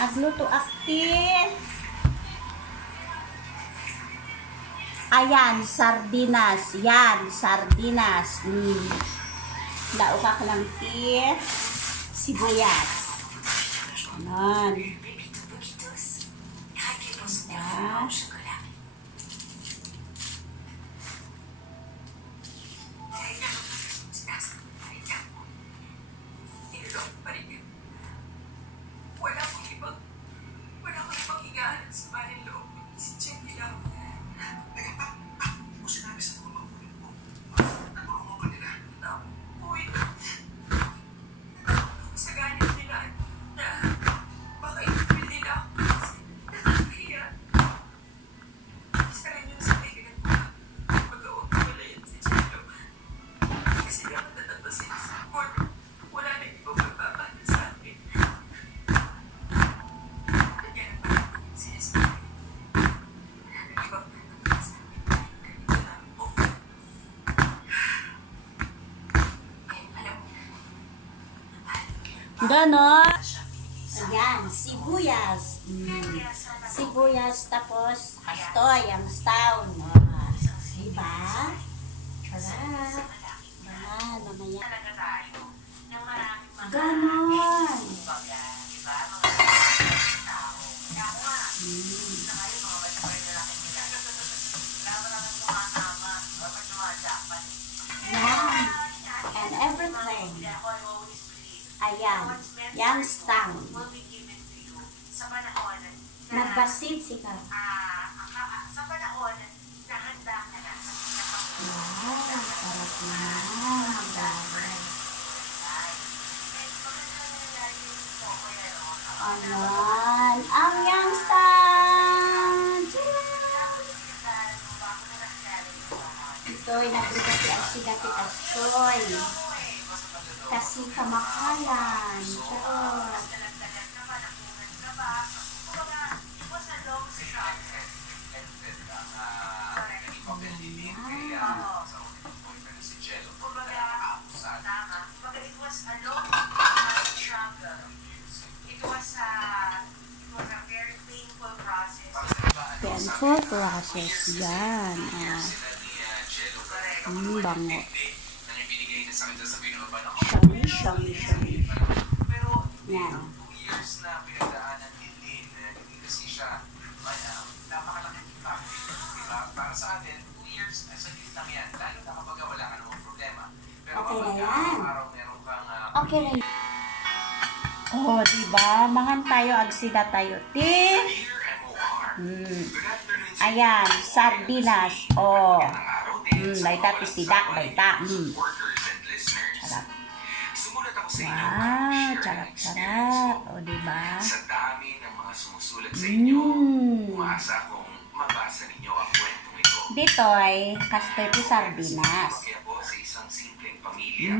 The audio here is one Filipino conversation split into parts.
Agluto akti. Ayan, sardinas. Yan, sardinas. Lao ka lang ti. Sibuyas. Ayan. Diba? Ganon. Ayan, sibuyas. Sibuyas, tapos kastoy, ang stawn. Diba? Sarap. Mamaya. Ganon. Yan. And everything. Ayan, yang stang. Nagbasit sika. Sa panahon na handa ka na. Wow, sarap naman. Ang dami. Ayan, ang yang stang. Ito'y nagbigat ang sigati kastoy. Kasi kamakalan. Charot. Painful process. Yan. Bango. Shami. Yan. 2 years na pinagdaanan ni Lynn, hindi kasi siya napakalaking impact. Diba? Para sa atin, 2 years, saglit lang yan. Lalo na kapag wala ka namang problema. Pero okay kapag na yan. araw meron kang... okay na yan. Oh, diba? Mangan tayo, agsida tayo. Ayan, sardinas. Oh. Baita tisidak, baita. Sarap. Wow, sarap. O, diba? Sa dami ng mga sumusulat sa inyo, umaasa akong mabasa ninyo ang kwentong ito. Dito ay kastoy ko sardinas. Kaya po sa isang simpleng pamilya.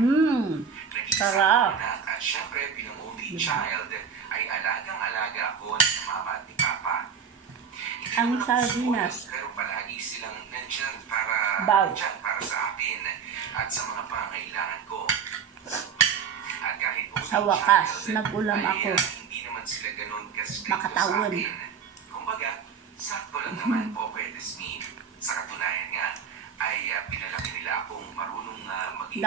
Sarap. At syempre, bilang only child, ay alagang-alaga ako ng mama at ni papa. Ang sardinas. Pero palagi silang nandyan para sa akin at sa mga pangailangan ko. At kahit sa wakas, nag-ulam ako. Hindi naman sila ganun makatawon. Kumbaga, sakto lang naman po kay Desmin. Sa katunayan nga, ay pinalaki nila akong marunong maging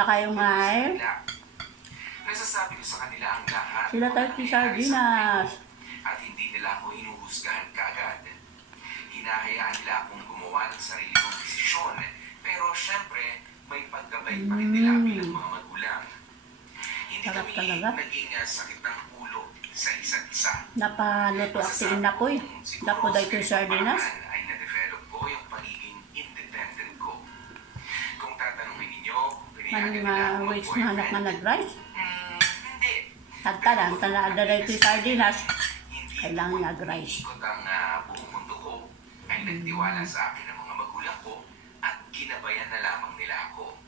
nasasabi ko sa kanila ang lahat. Sila tayo si sardinas. At hindi nila ako hinuhusgahan kaagad. Hinahayaan nila akong gumawa ng sarili kong desisyon. Pero syempre, may paggabay pa rin nila bilang mga magulang. Hindi kami naging sakit ng ulo sa isa't isa. Napaluto ako na po eh. Napo dahi ko sardinas. Ay na-develop ko yung pagiging independent ko. Kung tatanungin ninyo, pinayagan nila akong mag-boyfriend. Nga nag-rice? Hindi. Tagtalan, dahi ko sardinas. Kailangan nag-rice. Ikot ang buong mundo ko ay nagtiwala sa akin ng mga magulang ko at ginabayan na lamang nila ako.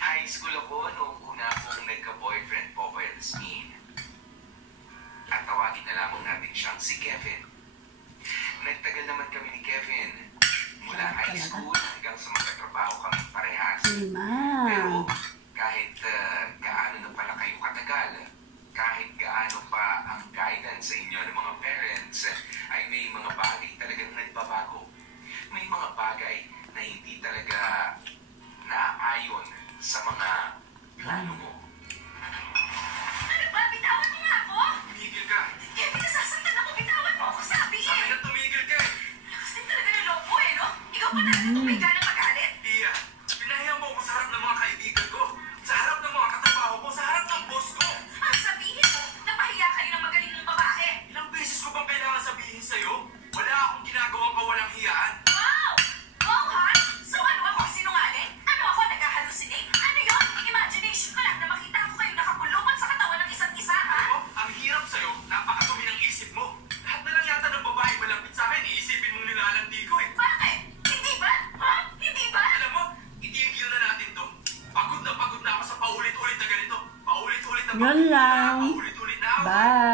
High school ako noong una akong nagka-boyfriend po kay Desmin. At tawagin na lamang natin siyang si Kevin. Nagtagal naman kami ni Kevin. Mula high school hanggang sa magkatrabaho kami parehas. Pero kahit gaano na pala kayo katagal, kahit gaano pa ang guidance sa inyo ng mga parents, ay may mga bagay talagang nagbabago. May mga bagay na hindi talaga naaayon sa mga plano mo. Ano ba? Bitawan mo nga ako! Tumigil ka! Kevin, nasasaktan ako. Bitawan mo ako, sabi Sabi eh. na tumigil ka eh! Lakas din talaga ng loob mo eh, no? Ikaw pa talaga tumiga ng magalit. Iya, pinahiya mo ako sa harap ng mga kaibigan ko, sa harap ng mga katrabaho ko, sa harap ng boss ko. Ang sabihin mo, napahiya ka rin ng magaling mong babae. Ilang beses ko bang kailangan sabihin sa'yo? Wala akong ginagawang kawalang hiyaan. Wow! Wow, ha? So ano ako, sinungaling? Ano ako, nag-hallucinate? Ano yun? Imagination ko lang na makita ko kayo nakapulungan sa katawan ng isa't isa, ha? Ano? Ang hirap sa'yo, napakadumi ng isip mo. Lahat na lang yata ng babae malapit sa akin, iisipin mong nilalandi ko eh. Bakit? Hindi ba? Ha? Hindi ba? Alam mo, itigil na natin to. Pagod na ako sa paulit-ulit na ganito. Paulit-ulit na Yun lang. Paulit-ulit na away. Bye.